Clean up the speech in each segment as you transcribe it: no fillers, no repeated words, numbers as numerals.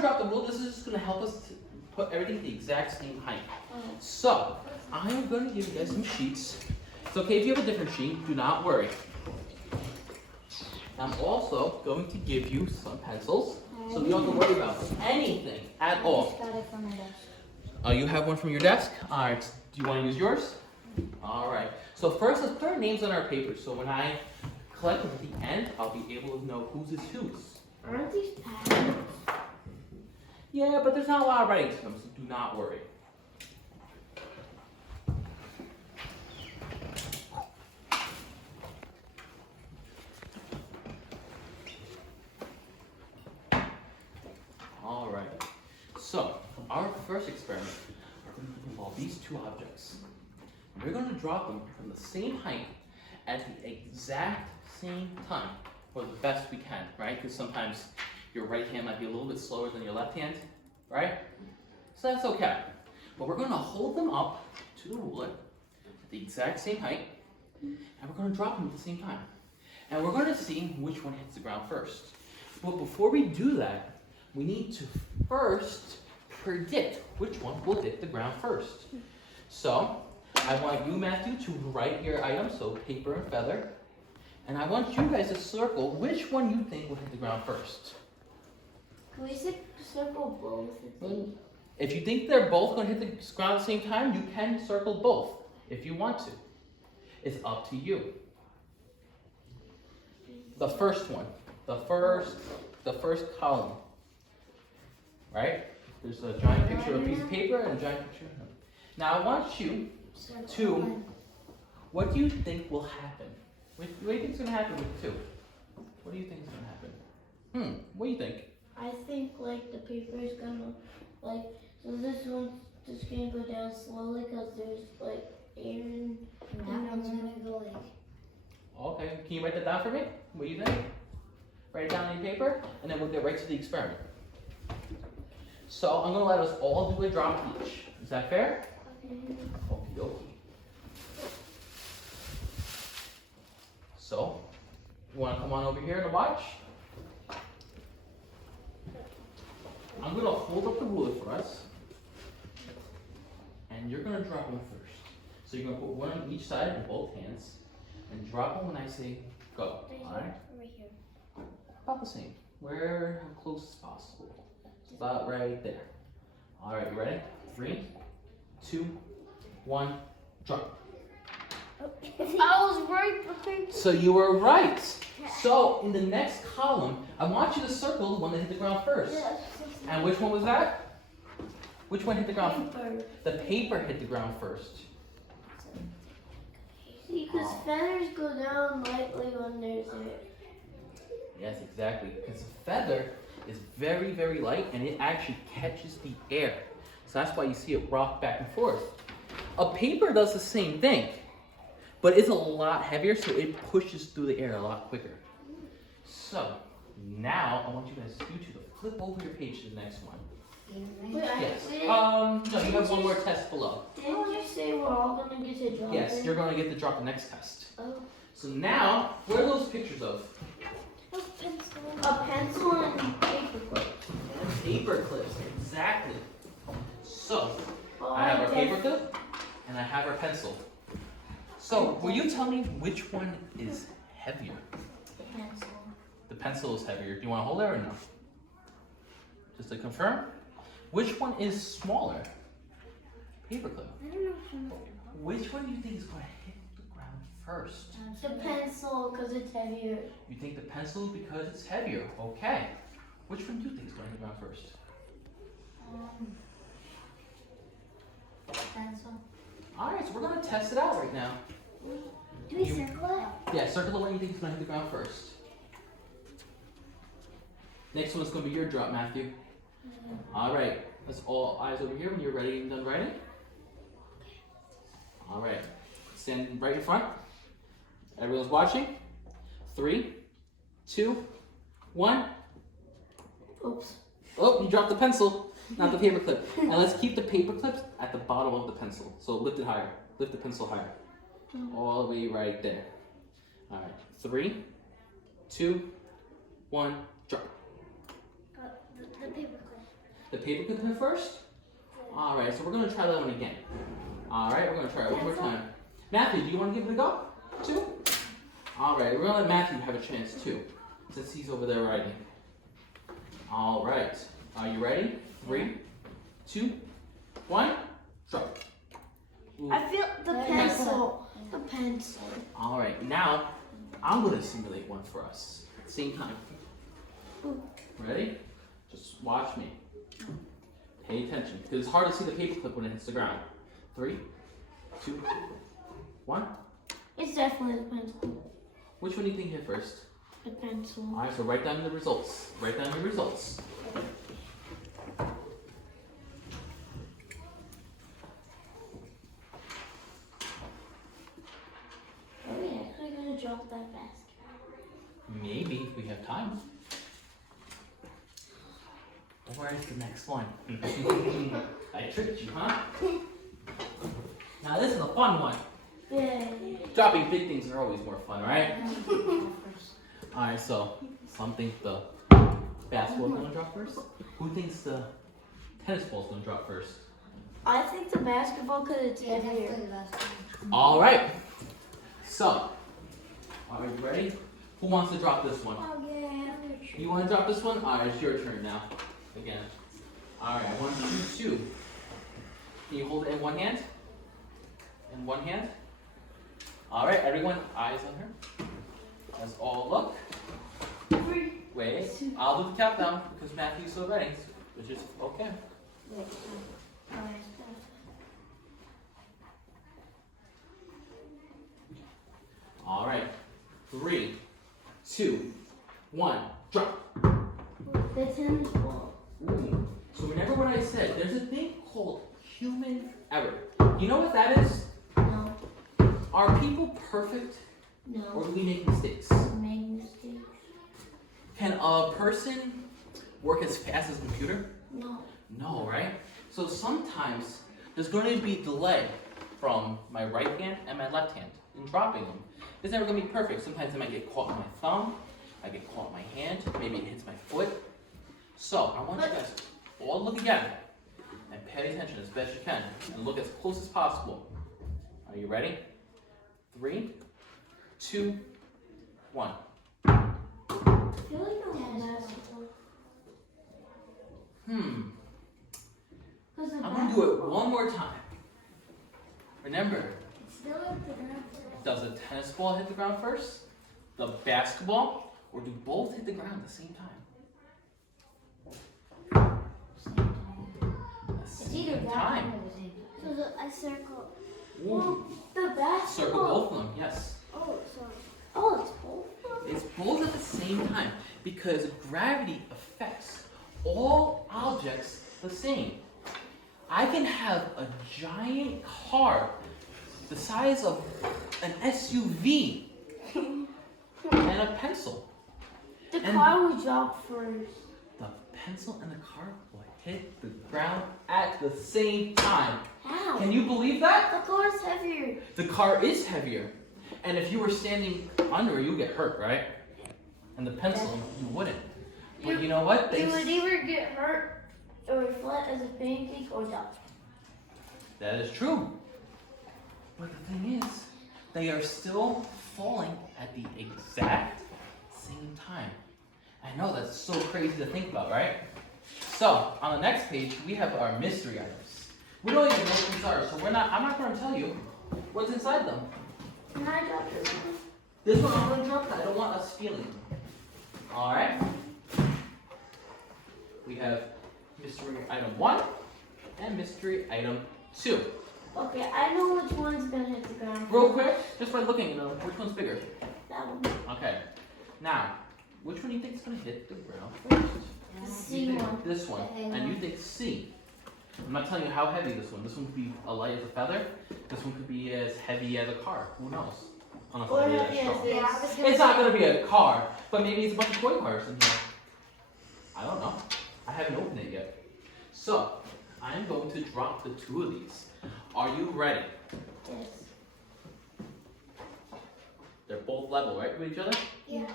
gonna drop the rule. This is just gonna help us to put everything the exact same height. So I'm gonna give you guys some sheets. It's okay if you have a different sheet. Do not worry. I'm also going to give you some pencils, so you don't have to worry about anything at all. I just got it from my desk. Oh, you have one from your desk? All right. Do you want to use yours? All right. So first, let's put our names on our paper. So when I collect them at the end, I'll be able to know whose is whose. Aren't these patterns? Yeah, but there's not a lot of writing to them, so do not worry. All right. So our first experiment, we're going to involve these two objects. We're going to drop them from the same height at the exact same time, or the best we can, right? Because sometimes your right hand might be a little bit slower than your left hand, right? So that's okay. But we're going to hold them up to the ruler at the exact same height, and we're going to drop them at the same time. And we're going to see which one hits the ground first. But before we do that, we need to first predict which one will hit the ground first. So I want you, Matthew, to write your items, so paper and feather. And I want you guys to circle which one you think will hit the ground first. Can we circle both of these? If you think they're both going to hit the ground at the same time, you can circle both if you want to. It's up to you. The first one, the first column, right? There's a giant picture of a piece of paper and a giant picture of him. Now I want you to, what do you think will happen? What do you think is going to happen with two? What do you think is going to happen? What do you think? I think like the paper is gonna so this one's just gonna go down slowly because there's like air in. And that one's gonna go like. Okay, can you write that down for me? What do you think? Write it down on your paper, and then we'll get right to the experiment. So I'm going to let us all do a drop each. Is that fair? Okay. Okie dokie. So, you want to come on over here to watch? I'm going to hold up the ruler for us, and you're going to drop one first. So you're going to put one on each side with both hands, and drop them when I say go. All right? Right here. About the same. Where how close as possible. It's about right there. All right, you ready? 3, 2, 1, drop. I was right, okay. So you were right. So in the next column, I want you to circle the one that hit the ground first. Yes. And which one was that? Which one hit the ground? Paper. The paper hit the ground first. See, because feathers go down lightly when there's air. Yes, exactly. Because the feather is very, very light and it actually catches the air. So that's why you see it rock back and forth. A paper does the same thing, but it's a lot heavier, so it pushes through the air a lot quicker. So now I want you guys, you two, to flip over your page to the next one. Yes. No, you have one more test below. Didn't you say we're all gonna get to drop Yes, it? you're going to get to drop the next test. Oh. So now, what are those pictures of? A pencil and paper clip. Paper clips, exactly. So, Oh, I have our guess- paper clip and I have our pencil. So, will you tell me which one is heavier? Pencil. The pencil is heavier. Do you want to hold it or no? Just to confirm. Which one is smaller? Paper clip. I don't know. Which one do you think is going to hit the ground first? The pencil, because it's heavier. You think the pencil because it's heavier. Okay. Which one do you think is going to hit the ground first? Pencil. Alright, so we're going to test it out right now. Do we circle it? Yeah, circle the one you think is going to hit the ground first. Next one's going to be your drop, Matthew. Alright, let's all eyes over here when you're ready and done writing. Alright, stand right in front. Everyone's watching. 3, 2, 1. Oops. Oh, you dropped the pencil, not the paper clip. And let's keep the paper clips at the bottom of the pencil. So lift it higher. Lift the pencil higher. All the way right there. All right. 3, 2, 1, drop. The paper clip. The paperclip hit first? Alright, so we're gonna try that one again. Alright, we're gonna try it one more time. Matthew, do you want to give it a go? Too? Alright, we're gonna let Matthew have a chance too, since he's over there writing. Alright, are you ready? 3, 2, 1, drop. Ooh. I feel the pencil. The pencil. Alright, now I'm gonna simulate one for us at the same time. Ooh. Ready? Just watch me. Pay attention, because it's hard to see the paperclip when it hits the ground. 3, 2, 1. It's definitely the pencil. Which one do you think hit first? The pencil. Alright, so write down the results. Write down your results. Are we actually gonna drop that basket? Maybe, if we have time. Where's the next one? I tricked you, huh? Now this is a fun one. Yeah. Dropping big things are always more fun, right? Alright, so some think the basketball's gonna drop first? Who thinks the tennis ball's gonna drop first? I think the basketball because it's heavier. Alright. So, are you ready? Who wants to drop this one? Oh yeah. You want to drop this one? Alright, it's your turn now. Again. Alright, 1, 2, 2. Can you hold it in one hand? In one hand? Alright, everyone, eyes on her. Let's all look. 3. Wait, I'll do the countdown because Matthew's still ready, which is okay. Alright, 3, 2, 1, drop. The tennis ball. Ooh. So remember what I said, there's a thing called human error. You know what that is? No. Are people perfect or No. do we make mistakes? Make mistakes. Can a person work as fast as a computer? No. No, right? So sometimes there's going to be delay from my right hand and my left hand in dropping them. It's never going to be perfect. Sometimes I might get caught in my thumb, I get caught in my hand, maybe it hits my foot. So I want you guys to all look again and pay attention as best you can and look as close as possible. Are you ready? 3, 2, 1. I feel like the basketball. I'm going to do it one more time. Remember, Still at the ground. does the tennis ball hit the ground first? The basketball? Or do both hit the ground at the same time? It's either that Time. or the same time. So I circle. Ooh. The basketball. Circle both of them, yes. Oh, sorry. Oh, it's both. It's both at the same time because gravity affects all objects the same. I can have a giant car the size of an SUV and a pencil. The And- car will drop first. The pencil and the car will hit the ground at the same time. How? Can you believe that? The car's heavier. The car is heavier. And if you were standing under it, you'd get hurt, right? And the pencil, you wouldn't. But you know what? You would either get hurt or flat as a pancake or die. That is true. But the thing is, they are still falling at the exact same time. I know that's so crazy to think about, right? So, on the next page, we have our mystery items. We don't even know what these are, so I'm not going to tell you what's inside them. Can I drop this one? This one I'm going to drop, I don't want us stealing them. Alright? We have mystery item 1 and mystery item 2. Okay, I know which one's gonna hit the ground. Real quick, just by looking at them, which one's bigger? That one. Okay. Now, which one do you think is going to hit the ground first? The C one. This one. And you think C. I'm not telling you how heavy this one. This one could be as light as a feather. This one could be as heavy as a car. Who knows? Unless Or I no, really yes, strong. yes. It's not going to be a car, but maybe it's a bunch of toy cars in here. I don't know. I haven't opened it yet. So, I'm going to drop the 2 of these. Are you ready? Yes. They're both level, right, with each other? Yeah.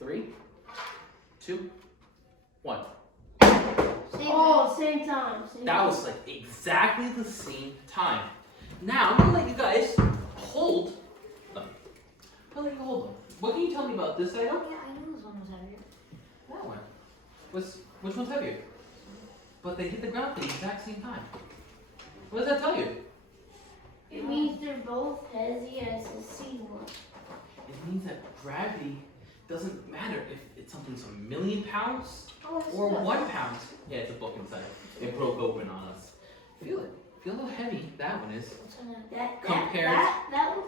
3, 2, 1. Oh, Oh, same time. That was like exactly the same time. Now I'm gonna let you guys hold them. I'm gonna let you hold them. What can you tell me about this item? Yeah, I knew this one was heavier. That one. Which one's heavier? But they hit the ground at the exact same time. What does that tell you? It means they're both heavy as the C one. It means that gravity doesn't matter if it's something's a million pounds Oh, it's or not. 1 pound. Yeah, it's a book inside. It broke open on us. Feel it. Feel how heavy that one is. What's in it? That Compared- that one